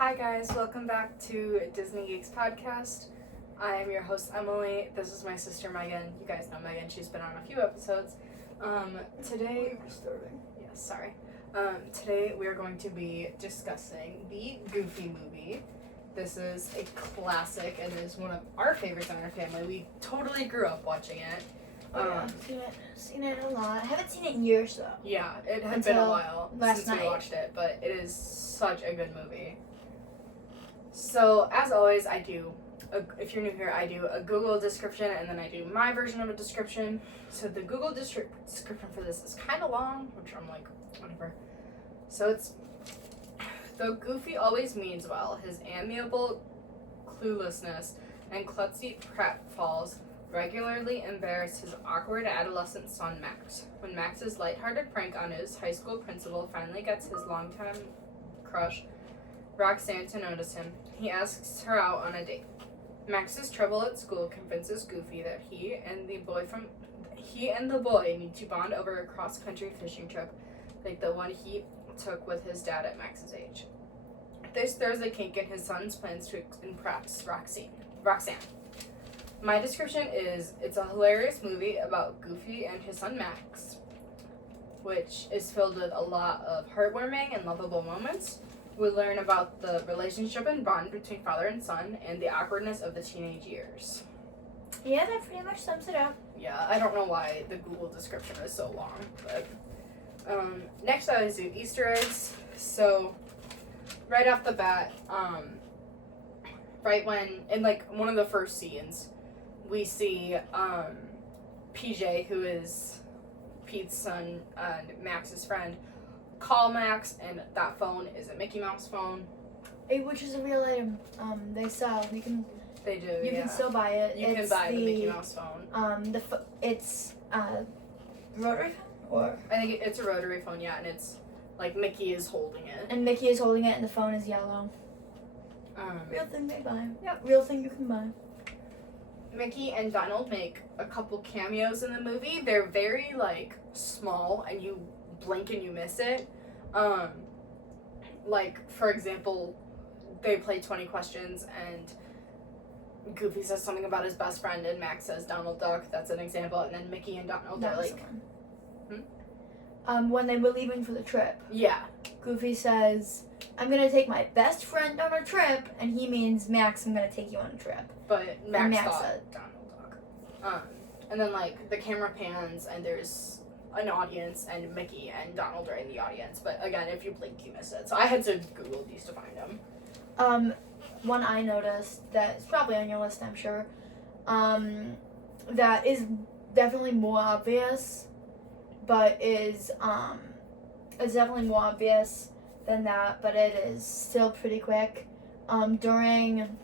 Hi guys, welcome back to Disney Geeks Podcast. I am your host Emily. This is my sister Megan. You guys know Megan. She's been on a few episodes. Today we are going to be discussing the Goofy movie. This is a classic and is one of our favorites in our family. We totally grew up watching it. Seen it a lot. I haven't seen it in years though. Yeah, it had been a while since night. we watched it, but it is such a good movie. So, as always, if you're new here, I do a Google description and then I do my version of a description. So the Google description for this is kind of long, which I'm like, whatever. So it's, though Goofy always means well, his amiable cluelessness and klutzy pratfalls regularly embarrass his awkward adolescent son Max. When Max's lighthearted prank on his high school principal finally gets his longtime crush, Roxanne, to notice him, he asks her out on a date. Max's trouble at school convinces Goofy that he and the boy need to bond over a cross-country fishing trip like the one he took with his dad at Max's age. This throws a kink in his son's plans to impress Roxanne. My description is, it's a hilarious movie about Goofy and his son Max, which is filled with a lot of heartwarming and lovable moments. We learn about the relationship and bond between father and son and the awkwardness of the teenage years. Yeah, that pretty much sums it up. Yeah, I don't know why the Google description is so long, but next I always do Easter eggs. So right off the bat, right when in like one of the first scenes, we see PJ, who is Pete's son and Max's friend, call Max, and that phone is a Mickey Mouse phone. Which is a real item. They sell. You can still buy it. You can buy the Mickey Mouse phone. It's rotary phone, or I think it's a rotary phone, yeah, and it's like Mickey is holding it. And Mickey is holding it, and the phone is yellow. Real thing they buy. Yep. Real thing you can buy. Mickey and Donald make a couple cameos in the movie. They're very like small, and you blink and you miss it. Like for example, they play 20 questions and Goofy says something about his best friend and Max says Donald Duck. That's an example. And then Mickey and Donald are like, when they were leaving for the trip, yeah, Goofy says, "I'm gonna take my best friend on a trip," and he means Max. I'm gonna take you on a trip. But Max thought said Donald Duck. And then like the camera pans and there's an audience and Mickey and Donald are in the audience. But again, if you blink, you miss it. So I had to Google these to find them. One I noticed that's probably on your list, I'm sure, that is definitely more obvious, but it's definitely more obvious than that, but it is still pretty quick. During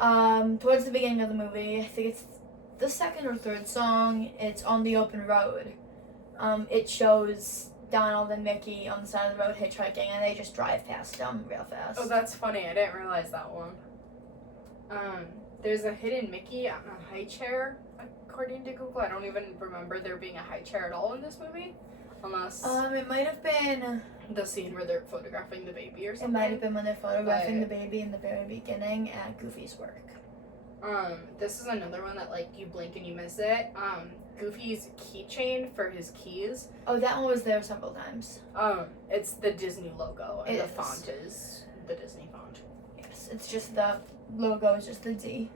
towards the beginning of the movie, I think it's the second or third song, it's On the Open Road. It shows Donald and Mickey on the side of the road hitchhiking, and they just drive past them real fast. Oh, that's funny. I didn't realize that one. There's a hidden Mickey on a high chair, according to Google. I don't even remember there being a high chair at all in this movie. Unless... it might have been... the scene where they're photographing the baby or something. It might have been when they're photographing the baby in the very beginning at Goofy's work. This is another one that, like, you blink and you miss it. Goofy's keychain for his keys. Oh, that one was there several times. It's the Disney logo, and the font is the Disney font. Yes, it's just the logo is just the D.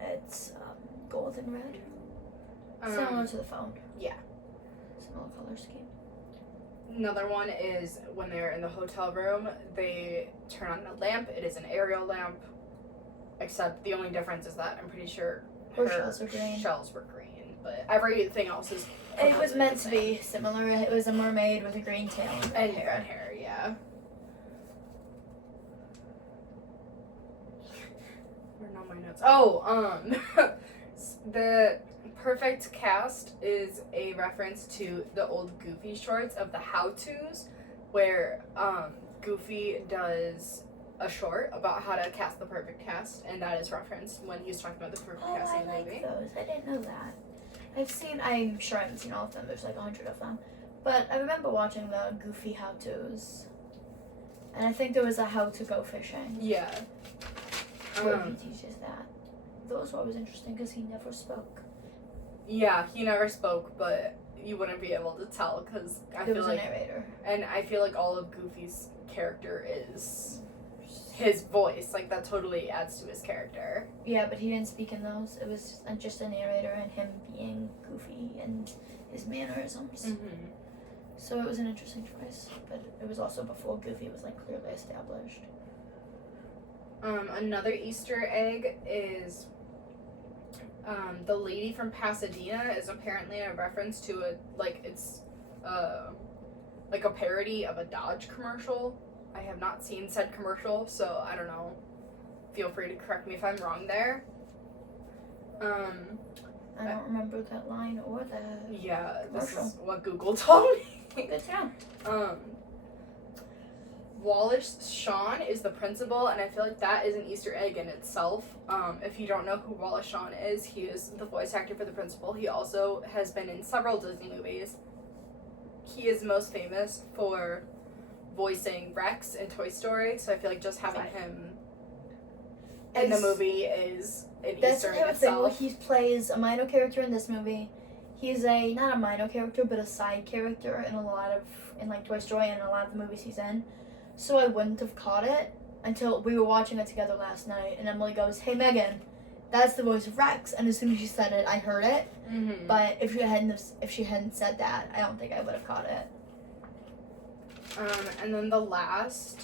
It's gold and red. Similar to the phone. Yeah. Similar color scheme. Another one is when they're in the hotel room, they turn on the lamp. It is an aerial lamp, except the only difference is that I'm pretty sure her shells were green, but everything else is. It was meant to be similar. It was a mermaid with a green tail and red hair. Yeah. Where are all my notes? Oh, the perfect cast is a reference to the old Goofy shorts of the how-tos, where Goofy does a short about how to cast the perfect cast, and that is referenced when he's talking about the perfect cast in the movie. Oh, I like those. I didn't know that. I'm sure I haven't seen all of them. There's like 100 of them. But I remember watching the Goofy how-tos. And I think there was a How to Go Fishing Yeah. where he teaches that. Those were always interesting because he never spoke. Yeah, he never spoke, but you wouldn't be able to tell because I There feel was like, a narrator. and I feel like all of Goofy's character is his voice. Like that totally adds to his character. Yeah, but he didn't speak in those. It was just a narrator and him being Goofy and his mannerisms. Mm-hmm. So it was an interesting choice, but it was also before Goofy was like clearly established. Another Easter egg is the lady from Pasadena is apparently a reference to it's like a parody of a Dodge commercial. I have not seen said commercial, so I don't know. Feel free to correct me if I'm wrong there. I don't remember that line or that. Yeah, this Commercial. is what Google told me. Good to know. Wallace Shawn is the principal, and I feel like that is an Easter egg in itself. If you don't know who Wallace Shawn is, he is the voice actor for the principal. He also has been in several Disney movies. He is most famous for voicing Rex in Toy Story, so I feel like just having him in the movie is an That's Easter the egg type of thing where itself. he plays a minor character in this movie. He's not a minor character, but a side character in like Toy Story and a lot of the movies he's in. So I wouldn't have caught it until we were watching it together last night, and Emily goes, "Hey Megan, that's the voice of Rex." And as soon as she said it, I heard it. Mm-hmm. But if she hadn't said that, I don't think I would have caught it. And then the last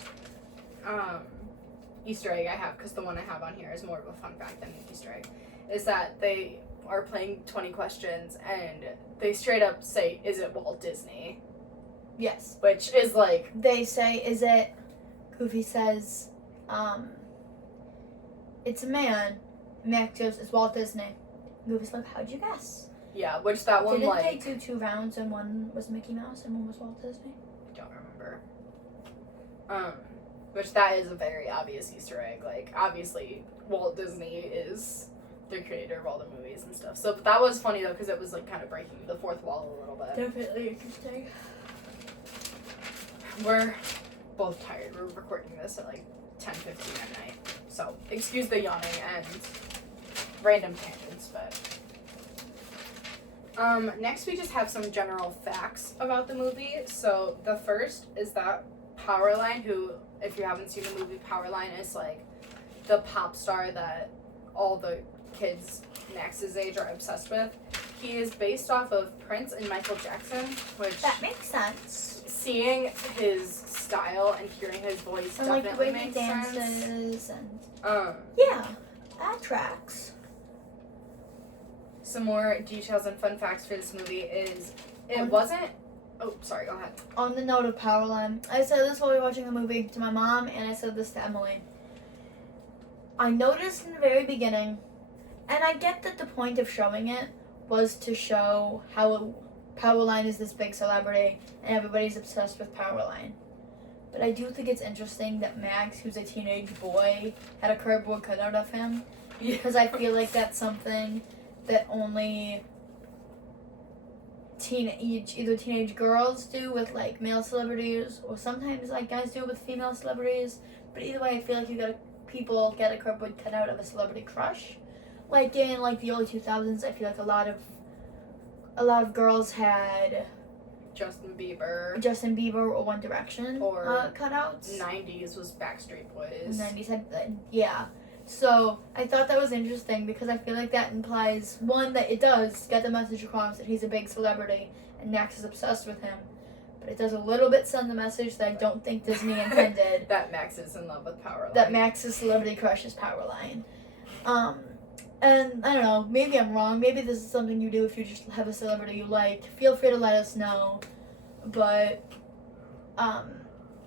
Easter egg I have, because the one I have on here is more of a fun fact than an Easter egg, is that they are playing 20 questions and they straight up say, "Is it Walt Disney?" Yes. Which is like, They say, "Is it?" Goofy says, "It's a man." Max goes, "It's Walt Disney." Goofy's like, "How'd you guess?" yeah, which that one, Didn't like, they do 2 rounds and one was Mickey Mouse and one was Walt Disney? I don't remember. Which that is a very obvious Easter egg. Like, obviously, Walt Disney is the creator of all the movies and stuff. So that was funny, though, because it was, like, kind of breaking the fourth wall a little bit. Definitely interesting. We're both tired. We're recording this at, like, 10:15 at night. So, excuse the yawning and random tangents, but... Next we just have some general facts about the movie. So, the first is that Powerline, who, if you haven't seen the movie, Powerline is, like, the pop star that all the kids Max's age are obsessed with. He is based off of Prince and Michael Jackson, which... That makes sense. Seeing his style and hearing his voice And like the definitely way he makes dances sense. and yeah, that tracks. Some more details and fun facts for this movie is it On- wasn't. Oh, sorry. Go ahead. On the note of Powerline, I said this while we were watching the movie to my mom, and I said this to Emily. I noticed in the very beginning, and I get that the point of showing it was to show how Powerline is this big celebrity and everybody's obsessed with Powerline. But I do think it's interesting that Max, who's a teenage boy, had a cardboard cutout of him. Yeah. Because I feel like that's something that only either teenage girls do with like male celebrities, or sometimes like guys do it with female celebrities. But either way, I feel like people get a cardboard cutout of a celebrity crush. Like in like the early 2000s, I feel like a lot of girls had Justin Bieber. Justin Bieber or One Direction Or cutouts. 90s was Backstreet Boys. 90s had yeah. So I thought that was interesting because I feel like that implies, one, that it does get the message across that he's a big celebrity and Max is obsessed with him. But it does a little bit send the message that I don't think Disney intended. That Max is in love with Powerline. That Max's celebrity crush is Powerline. And I don't know, maybe I'm wrong. Maybe this is something you do if you just have a celebrity you like. Feel free to let us know. But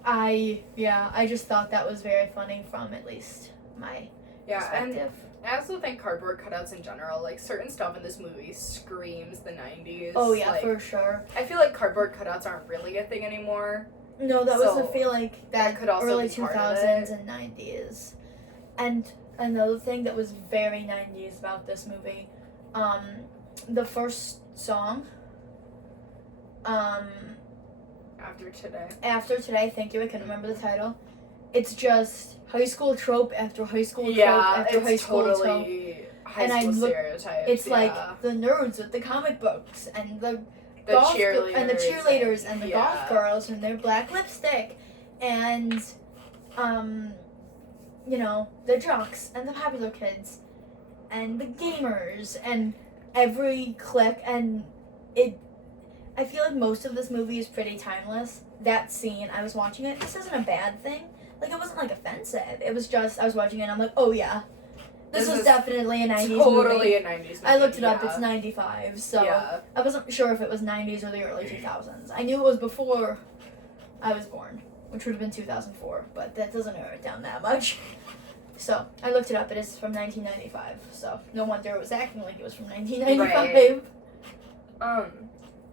I just thought that was very funny from at least my perspective. And I also think cardboard cutouts in general, like certain stuff in this movie screams the 90s. Oh yeah, like, for sure. I feel like cardboard cutouts aren't really a thing anymore. No, that was So, I feel like that could also early be part of 2000s it. and 90s. And another thing that was very 90s about this movie, the first song, After Today. After Today, thank you, I couldn't remember the title. it's just high school trope after high school trope Yeah, after high it's school trope. totally high And I school look- stereotypes. It's yeah. like the nerds with the comic books and the the golf cheerleaders and the cheerleaders and the yeah. golf girls and their black lipstick and you know, the jocks and the popular kids and the gamers and every clique, and I feel like most of this movie is pretty timeless. That scene, I was watching it, this isn't a bad thing. Like, it wasn't like offensive. It was just, I was watching it and I'm like, oh yeah. This was is definitely a 90s totally movie. a 90s movie. I looked it up, yeah. it's 95, so Yeah. I wasn't sure if it was 90s or the early 2000s. I knew it was before I was born, which would have been 2004, but that doesn't narrow it down that much. So, I looked it up, it is from 1995, so no wonder it was acting like it was from 1995. Right.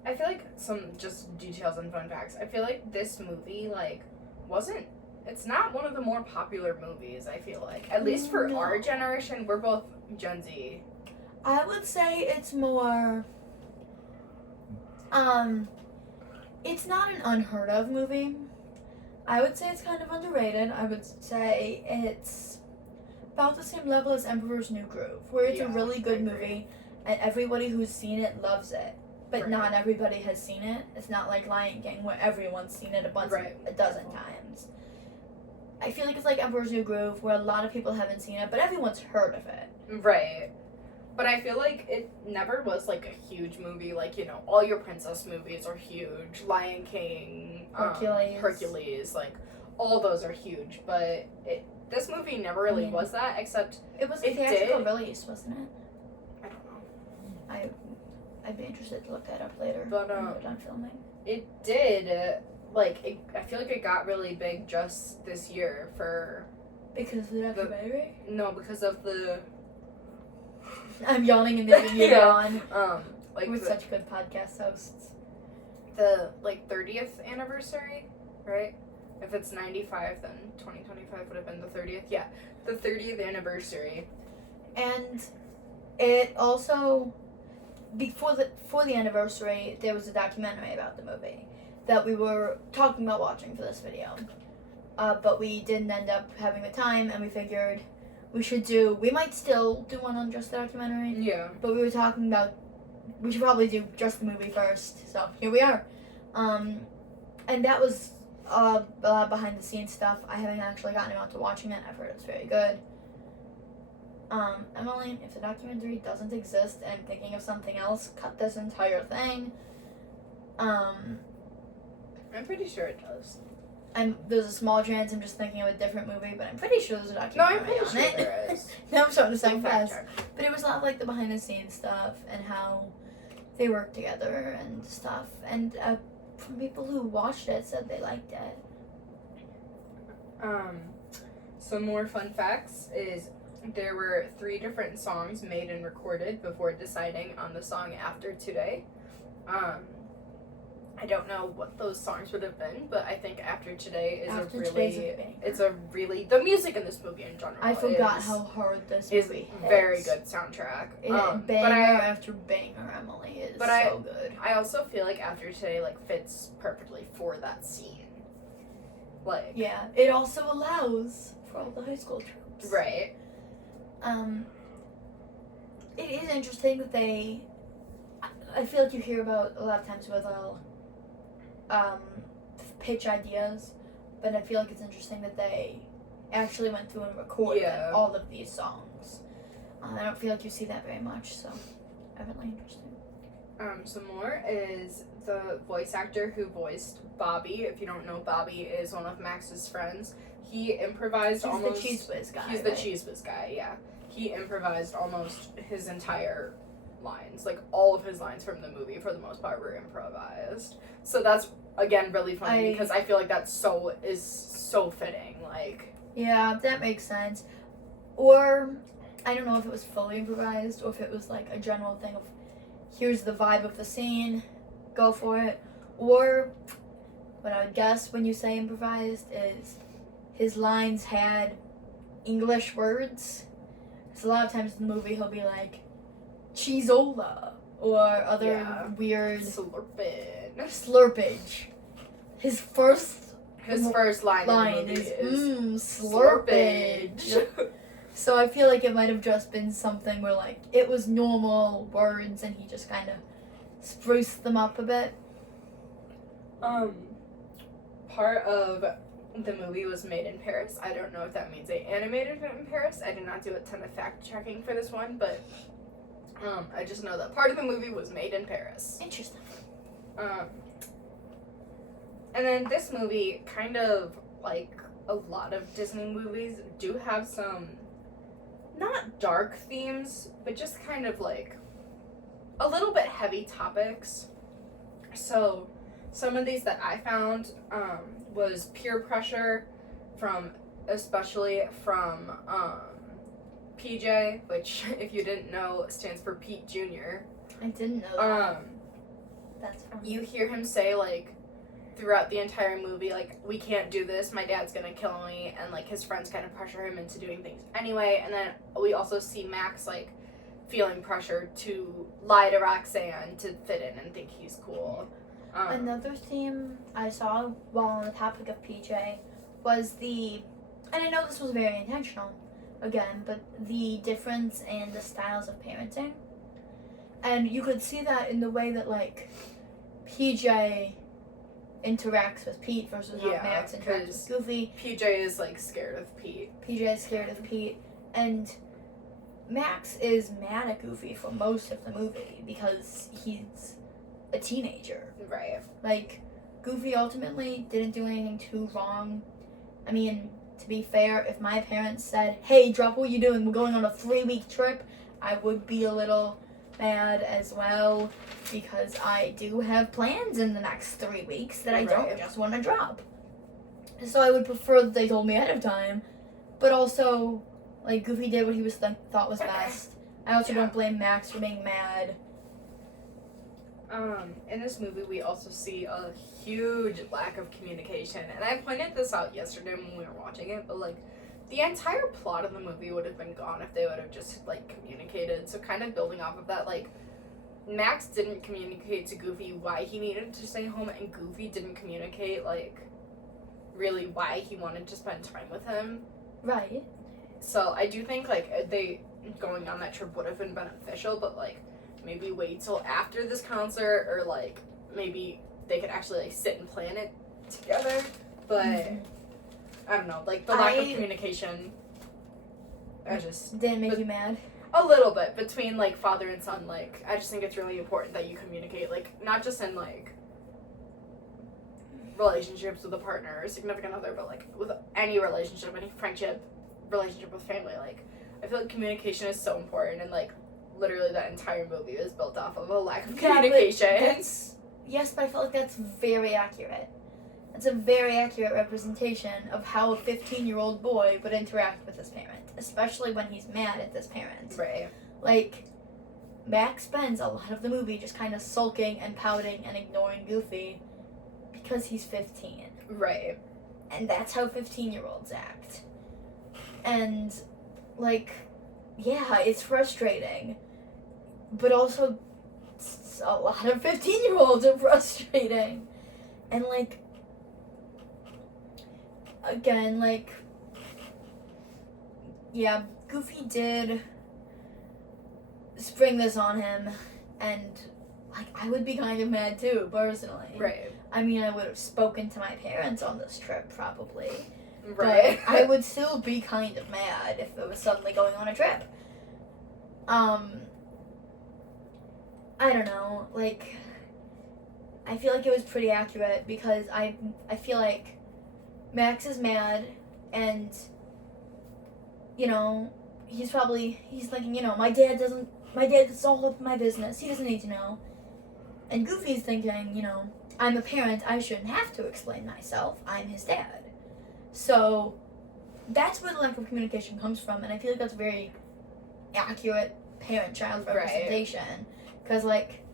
I feel like some just details and fun facts. I feel like this movie, like, it's not one of the more popular movies, I feel like. At least for No. our generation, we're both Gen Z. I would say it's more, it's not an unheard of movie. I would say it's kind of underrated. I would say it's about the same level as Emperor's New Groove, where it's a Yeah, really I good agree. movie, and everybody who's seen it loves it. But Right. not everybody has seen it. It's not like Lion King, where everyone's seen it Right. a dozen times. I feel like it's like Emperor's New Groove, where a lot of people haven't seen it, but everyone's heard of it. Right. But I feel like it never was, like, a huge movie. Like, you know, all your princess movies are huge. Lion King, Hercules, like, all those are huge. But this movie never really Yeah. was that, except, It was a It theatrical did. release, wasn't it? I don't know. I'd be interested to look that up later But, when we're done filming. It did, I feel like it got really big just this year for, Because of the documentary? no, because of the, I'm yawning and making you Yeah. yawn. like, We're the, such good podcast hosts. the, like, 30th anniversary, right? If it's 95, then 2025 would have been the 30th. Yeah, the 30th anniversary. And it also, for the anniversary, there was a documentary about the movie that we were talking about watching for this video. But we didn't end up having the time, and we figured we might still do one on just the documentary, Yeah. but we were talking about we should probably do just the movie first. So here we are. And that was behind the scenes stuff. I haven't actually gotten around to watching it. I've heard it's very good. Emily, if the documentary doesn't exist and I'm thinking of something else, cut this entire thing. I'm pretty sure it does. There's a small chance I'm just thinking of a different movie, but I'm pretty sure there's a No, documentary I'm pretty on sure it. there is. Now I'm starting to We'll second fact guess. check. But it was a lot like the behind the scenes stuff and how they worked together and stuff. And from people who watched it said they liked it. Some more fun facts is there were 3 different songs made and recorded before deciding on the song After Today. I don't know what those songs would have been, but I think After Today is After a Today's really, a banger. it's a really, the music in this movie in general I forgot is, how hard this is movie very hits. good soundtrack. Banger But after banger, Emily, is but so good. I also feel like After Today like fits perfectly for that scene. Like, Yeah, it also allows for all the high school tropes. right. It is interesting that I feel like you hear about a lot of times where they'll pitch ideas, but I feel like it's interesting that they actually went through and recorded Yeah. all of these songs. I don't feel like you see that very much, so evidently interesting. Some more is the voice actor who voiced Bobby. If you don't know, Bobby is one of Max's friends. He improvised He's almost. the Cheese Whiz guy. He's the right? Cheese Whiz guy. Yeah, he improvised almost his entire lines. Like all of his lines from the movie, for the most part, were improvised. So that's again really funny because I feel like that is so fitting. Like, Yeah, that makes sense. Or, I don't know if it was fully improvised or if it was like a general thing of, here's the vibe of the scene, go for it. Or, what I would guess when you say improvised is his lines had English words. So a lot of times in the movie he'll be like, cheeseola, or other weird slurping. slurpage. His first His first line in the line movie is slurpage. So I feel like it might have just been something where, like, it was normal words and he just kind of spruced them up a bit. Part of the movie was made in Paris. I don't know if that means they animated it in Paris. I did not do a ton of fact checking for this one, but I just know that part of the movie was made in Paris. Interesting. And then this movie, kind of like a lot of Disney movies, do have some not dark themes, but just kind of like a little bit heavy topics. So some of these that I found was peer pressure especially from PJ, which if you didn't know stands for Pete Jr. I didn't know that. That's funny. You hear him say, like, throughout the entire movie, like, we can't do this, my dad's gonna kill me, and like his friends kind of pressure him into doing things anyway. And then we also see Max like feeling pressure to lie to Roxanne to fit in and think he's cool. Another theme I saw while on the topic of PJ was and I know this was very intentional, again, but the difference in the styles of parenting. And you could see that in the way that, like, PJ interacts with Pete versus how Max interacts with Goofy. PJ is, like, scared of Pete. PJ is scared of Pete. And Max is mad at Goofy for most of the movie because he's a teenager. Right. Like, Goofy ultimately didn't do anything too wrong. I mean, to be fair, if my parents said, hey, drop what you're doing, we're going on a 3-week trip, I would be a little mad as well, because I do have plans in the next 3 weeks that I don't just want to drop. So I would prefer that they told me ahead of time, but also, like, Goofy did what he thought was best. I also don't blame Max for being mad. In this movie, we also see a huge lack of communication, and I pointed this out yesterday when we were watching it, but, like, the entire plot of the movie would have been gone if they would have just, like, communicated. So kind of building off of that, like, Max didn't communicate to Goofy why he needed to stay home, and Goofy didn't communicate, like, really why he wanted to spend time with him. Right. So I do think, like, they going on that trip would have been beneficial, but, like, maybe wait till after this concert, or, like, maybe they could actually, like, sit and plan it together. But I don't know, like, the lack of communication, I just didn't make you mad? A little bit, between, like, father and son. Like, I just think it's really important that you communicate, like, not just in, like, relationships with a partner or significant other, but, like, with any relationship, any friendship, relationship with family. Like, I feel like communication is so important, and, like, literally that entire movie is built off of a lack of communication. Yes, but I feel like that's very accurate. It's a very accurate representation of how a 15-year-old boy would interact with his parent, especially when he's mad at this parent. Right. Like, Max spends a lot of the movie just kind of sulking and pouting and ignoring Goofy because he's 15. Right. And that's how 15-year-olds act. And, like, yeah, it's frustrating. But also, a lot of 15-year-olds are frustrating. And, like, again, like, yeah, Goofy did spring this on him, and, like, I would be kind of mad too, personally. Right. I mean, I would have spoken to my parents on this trip, probably. Right. But I would still be kind of mad if it was suddenly going on a trip. I don't know, like, I feel like it was pretty accurate because I feel like Max is mad, and, you know, he's thinking, you know, my dad is all up my business, he doesn't need to know. And Goofy's thinking, you know, I'm a parent, I shouldn't have to explain myself, I'm his dad. So, that's where the lack of communication comes from, and I feel like that's very accurate parent-child representation. Because, like,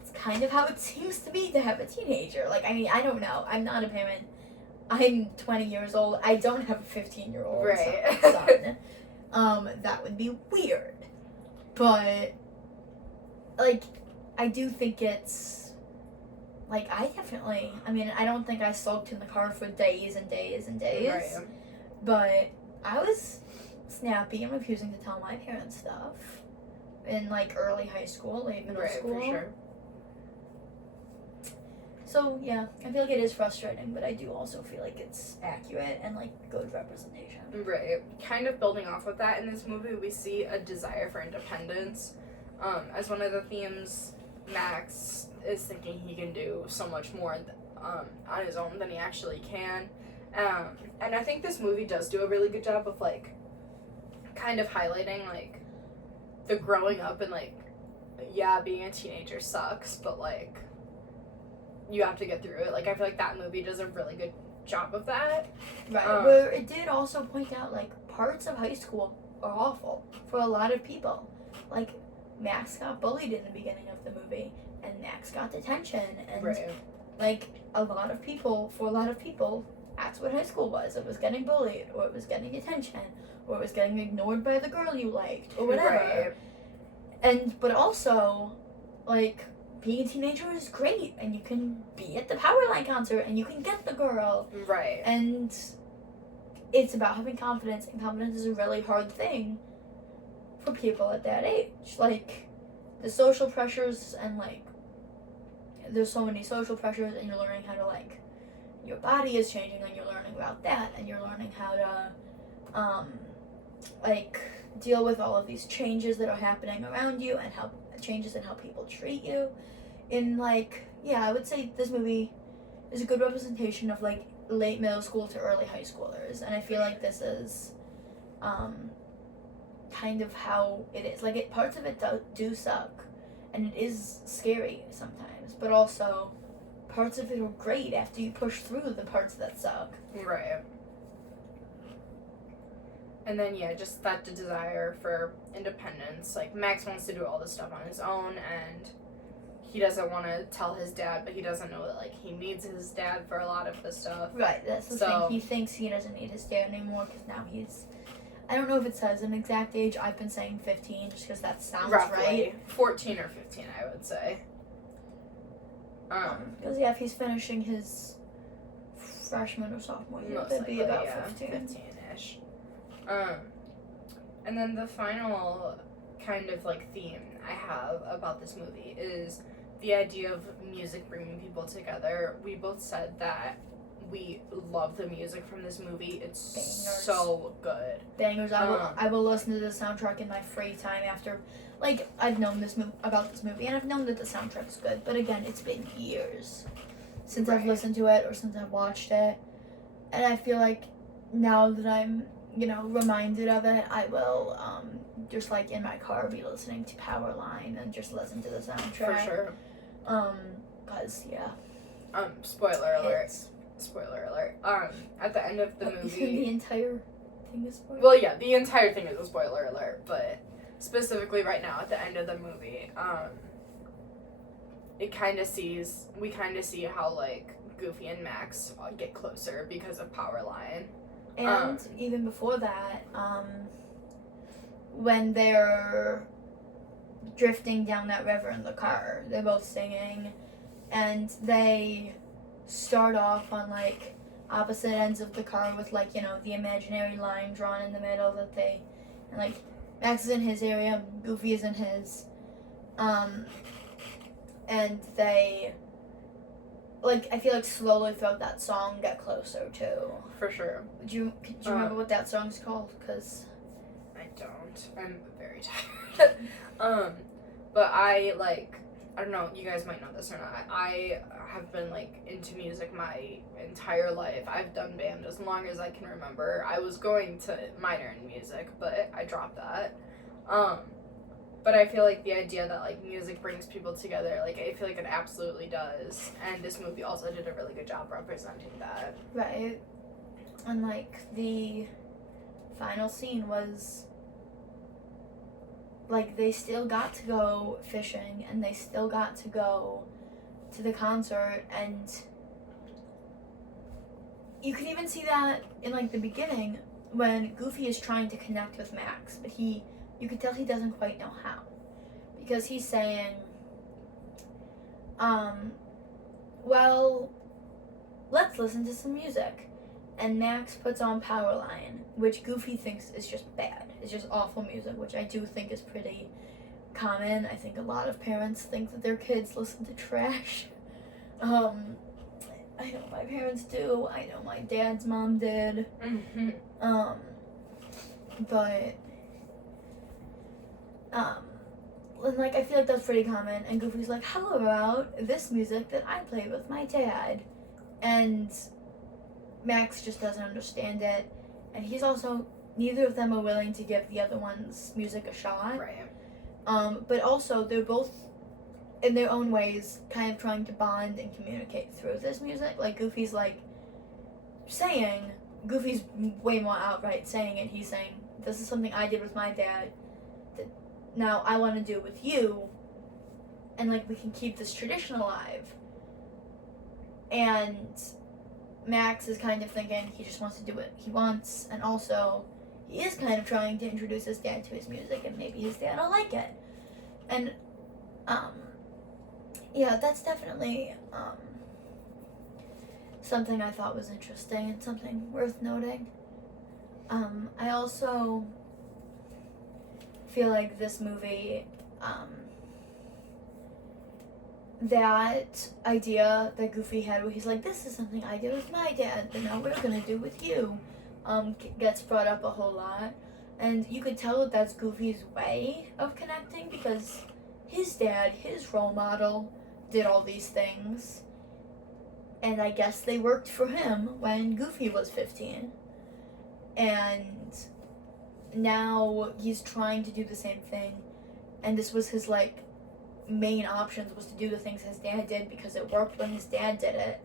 it's kind of how it seems to be to have a teenager. Like, I mean, I don't know. I'm not a parent. I'm 20 years old. I don't have a 15-year-old son. That would be weird. But, like, I do think it's, like, I don't think I sulked in the car for days and days and days. Right. But I was snappy and refusing to tell my parents stuff in like early high school, late middle school. For sure. So yeah, I feel like it is frustrating, but I do also feel like it's accurate and like good representation. Right. Kind of building off of that, in this movie, we see a desire for independence. As one of the themes, Max is thinking he can do so much more on his own than he actually can. And I think this movie does do a really good job of, like, kind of highlighting, like, the growing up and, like, yeah, being a teenager sucks, but, like, you have to get through it. Like, I feel like that movie does a really good job of that. Right. But it did also point out, like, parts of high school are awful for a lot of people. Like, Max got bullied in the beginning of the movie, and Max got detention, and, like, for a lot of people, that's what high school was. It was getting bullied, or it was getting detention, or it was getting ignored by the girl you liked, or whatever. Right. But also, like, being a teenager is great, and you can be at the Powerline concert, and you can get the girl. Right. And it's about having confidence, and confidence is a really hard thing for people at that age. Like, the social pressures, and, like, there's so many social pressures, and you're learning how to, like, your body is changing, and you're learning about that, and you're learning how to, like, deal with all of these changes that are happening around you, and how changes in how people treat you. In, like, yeah, I would say this movie is a good representation of, like, late middle school to early high schoolers, and I feel like this is kind of how it is. Like, parts of it do suck, and it is scary sometimes, but also parts of it are great after you push through the parts that suck. Right. And then, yeah, just that desire for independence. Like, Max wants to do all this stuff on his own, and he doesn't want to tell his dad, but he doesn't know that, like, he needs his dad for a lot of the stuff. Right, that's the thing. He thinks he doesn't need his dad anymore, because now he's, I don't know if it says an exact age. I've been saying 15, just because that sounds roughly right. 14 or 15, I would say. Because, yeah, if he's finishing his freshman or sophomore year, that'd be about 15. 15-ish. And then the final kind of, like, theme I have about this movie is the idea of music bringing people together. We both said that we love the music from this movie. It's bangers. So good. Bangers. I will listen to the soundtrack in my free time after. Like, I've known about this movie, and I've known that the soundtrack is good. But again, it's been years since I've listened to it or since I've watched it. And I feel like now that I'm, reminded of it, I will, just, like, in my car, be listening to Powerline and just listen to the soundtrack. For sure. Because, yeah. Spoiler alert. Spoiler alert. At the end of the movie... The entire thing is spoiler? Well, yeah, the entire thing is a spoiler alert, but specifically right now, at the end of the movie, we kind of see how, like, Goofy and Max get closer because of Powerline. And even before that, when they're drifting down that river in the car, they're both singing, and they start off on, like, opposite ends of the car with, like, the imaginary line drawn in the middle that they, and, like, Max is in his area, Goofy is in his, and they, like, I feel like slowly throughout that song get closer too. For sure. Could you remember what that song's called? Because I don't. I'm very tired. But I don't know, you guys might know this or not. I have been, like, into music my entire life. I've done band as long as I can remember. I was going to minor in music, but I dropped that. But I feel like the idea that, like, music brings people together, like, I feel like it absolutely does. And this movie also did a really good job representing that. Right. And, like, the final scene was, like, they still got to go fishing, and they still got to go to the concert, and you can even see that in, like, the beginning when Goofy is trying to connect with Max, but you can tell he doesn't quite know how, because he's saying, well, let's listen to some music. and Max puts on Powerline, which Goofy thinks is just bad. It's just awful music, which I do think is pretty common. I think a lot of parents think that their kids listen to trash. I know my parents do. I know my dad's mom did. Mm-hmm. But like I feel like that's pretty common. And Goofy's like, how about this music that I play with my dad? And Max just doesn't understand it. And he's also, neither of them are willing to give the other one's music a shot. Right. But also they're both in their own ways kind of trying to bond and communicate through this music. Like Goofy's like saying, Goofy's way more outright saying it. He's saying, this is something I did with my dad that now I want to do with you, and like we can keep this tradition alive. And Max is kind of thinking he just wants to do what he wants, and also he is kind of trying to introduce his dad to his music, and maybe his dad will like it. And yeah, that's definitely something I thought was interesting and something worth noting. I also feel like this movie, that idea that Goofy had where he's like, this is something I did with my dad, that now we're gonna do with you, gets brought up a whole lot. And you could tell that that's Goofy's way of connecting, because his dad, his role model, did all these things. And I guess they worked for him when Goofy was 15. And now he's trying to do the same thing. And this was his, like, main options, was to do the things his dad did because it worked when his dad did it.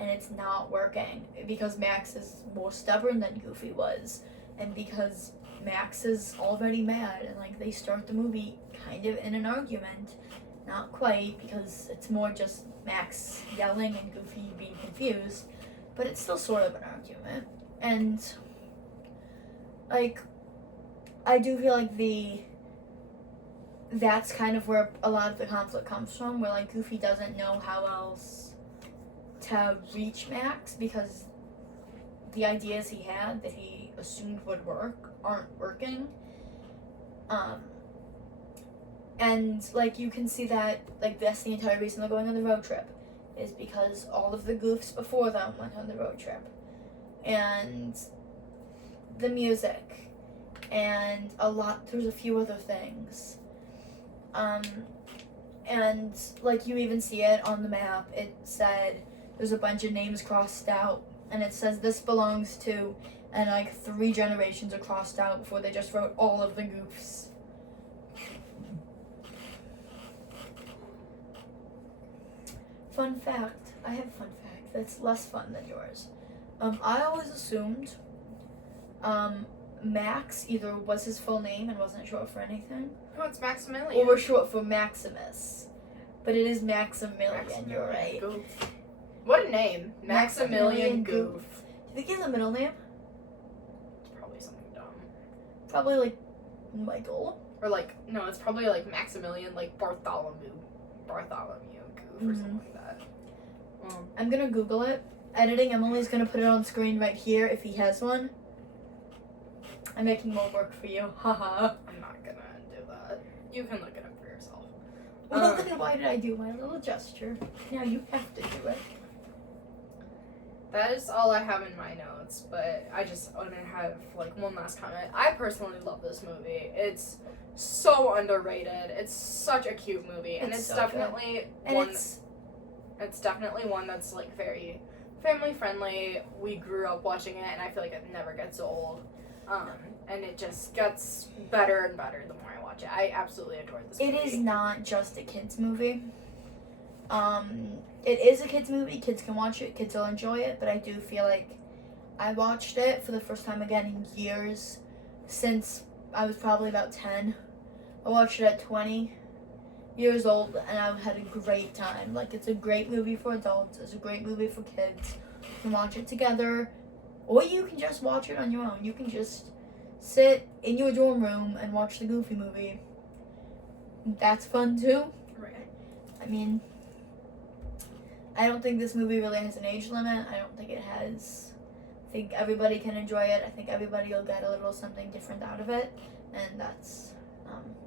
And it's not working because Max is more stubborn than Goofy was. And because Max is already mad, and, like, they start the movie kind of in an argument. Not quite, because it's more just Max yelling and Goofy being confused, but it's still sort of an argument. And, like, I do feel like that's kind of where a lot of the conflict comes from, where, like, Goofy doesn't know how else to reach Max, because the ideas he had that he assumed would work aren't working. And, like, you can see that, like, that's the entire reason they're going on the road trip, is because all of the goofs before them went on the road trip. And the music, and there's a few other things. And, like, you even see it on the map. It said, there's a bunch of names crossed out, and it says this belongs to, and, like, 3 generations are crossed out before they just wrote all of the goofs. Fun fact. I have a fun fact that's less fun than yours. I always assumed Max either was his full name and wasn't short for anything, Oh, it's Maximilian. or was short for Maximus. But it is Maximilian, you're right. Goof. What a name. Maximilian Goof. Do you think he has a middle name? It's probably something dumb. Probably like Michael. Or like, no, it's probably like Maximilian, like Bartholomew Goof or something like that. I'm gonna Google it. Editing, Emily's gonna put it on screen right here if he has one. I'm making more work for you. Haha. I'm not gonna do that. You can look it up for yourself. Well, then why did I do my little gesture? Now you have to do it. That is all I have in my notes, but I just want to have like one last comment. I personally love this movie. It's so underrated. It's such a cute movie, and it's so definitely good. one. It's definitely one that's like very family friendly. We grew up watching it, and I feel like it never gets old. And it just gets better and better the more I watch it. I absolutely adore this movie. It is not just a kids movie. It is a kids movie. Kids can watch it. Kids will enjoy it. But I do feel like I watched it for the first time again in years, since I was probably about 10. I watched it at 20 years old, and I had a great time. Like, it's a great movie for adults. It's a great movie for kids. You can watch it together, or you can just watch it on your own. You can just sit in your dorm room and watch the Goofy movie. That's fun too. Right. I mean, I don't think this movie really has an age limit. I don't think it has I think everybody can enjoy it. I think everybody will get a little something different out of it, and that's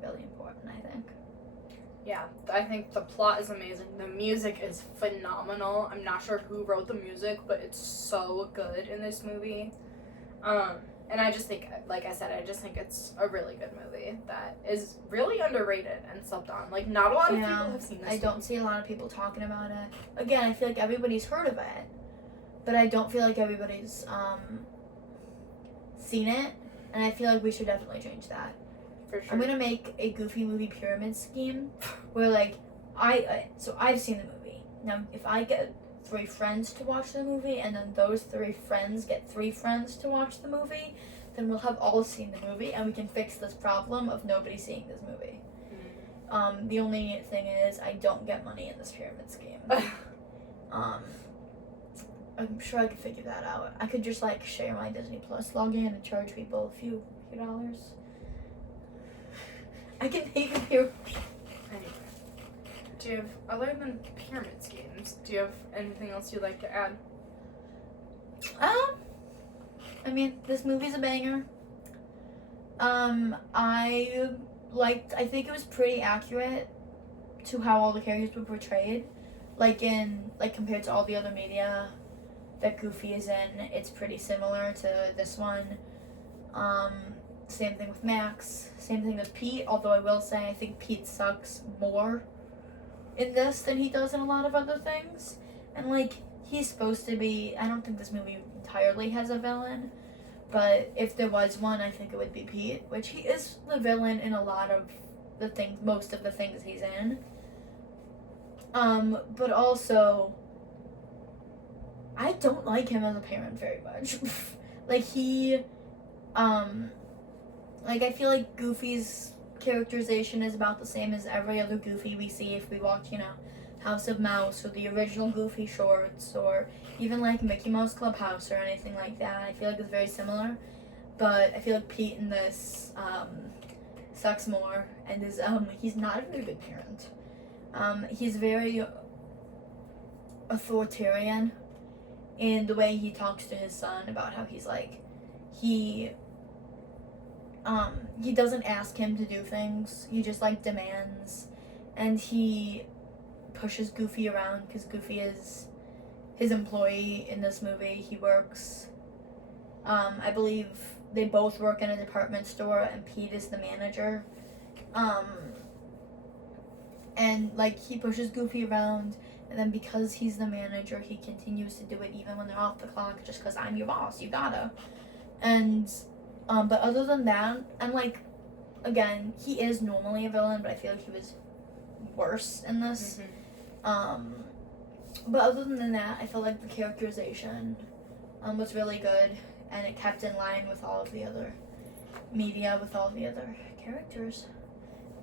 really important, I think. Yeah, I think the plot is amazing. The music is phenomenal. I'm not sure who wrote the music, but it's so good in this movie. And I just think, like I said, I just think it's a really good movie that is really underrated and slept on. Like, not a lot of people have seen this I don't see a lot of people talking about it. Again, I feel like everybody's heard of it, but I don't feel like everybody's seen it, and I feel like we should definitely change that. For sure. I'm gonna make a Goofy movie pyramid scheme where, like, so I've seen the movie. Now, if I get 3 friends to watch the movie, and then those 3 friends get 3 friends to watch the movie, then we'll have all seen the movie, and we can fix this problem of nobody seeing this movie. The only thing is, I don't get money in this pyramid scheme. I'm sure I could figure that out. I could just, like, share my Disney Plus login and charge people a few dollars. I can make a pyramid. Anyway, do you have, other than pyramid schemes, do you have anything else you'd like to add? I mean, this movie's a banger. I think it was pretty accurate to how all the characters were portrayed. Compared to all the other media that Goofy is in, it's pretty similar to this one. Same thing with Max, same thing with Pete, although I will say I think Pete sucks more in this than he does in a lot of other things. And, like, he's supposed to be, I don't think this movie entirely has a villain, but if there was one, I think it would be Pete, which he is the villain in a lot of the things, most of the things he's in. But also, I don't like him as a parent very much. I feel like Goofy's characterization is about the same as every other Goofy we see if we watch, House of Mouse or the original Goofy shorts or even like Mickey Mouse Clubhouse or anything like that. I feel like it's very similar, but I feel like Pete in this sucks more and is he's not a very good parent. He's very authoritarian in the way he talks to his son about how he's like he doesn't ask him to do things. He just like demands, and he pushes Goofy around because Goofy is his employee in this movie. He works, I believe they both work in a department store, and Pete is the manager. And like he pushes Goofy around, and then because he's the manager, he continues to do it even when they're off the clock, just because I'm your boss, you gotta. And but other than that, and like, again, he is normally a villain, but I feel like he was worse in this. But other than that, I felt like the characterization was really good, and it kept in line with all of the other media, with all the other characters.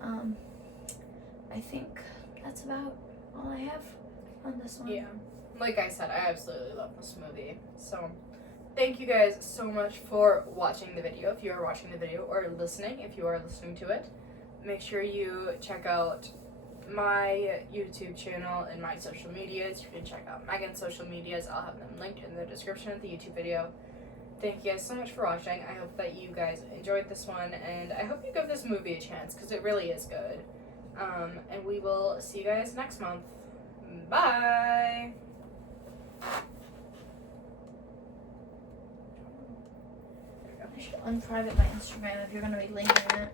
I think that's about all I have on this one. Yeah. Like I said, I absolutely love this movie. So, thank you guys so much for watching the video, if you are watching the video, or listening, if you are listening to it. Make sure you check out my YouTube channel and my social medias. You can check out Megan's social medias. I'll have them linked in the description of the YouTube video. Thank you guys so much for watching. I hope that you guys enjoyed this one, and I hope you give this movie a chance, because it really is good. And we will see you guys next month. Bye! I should unprivate my Instagram if you're going to be linking it.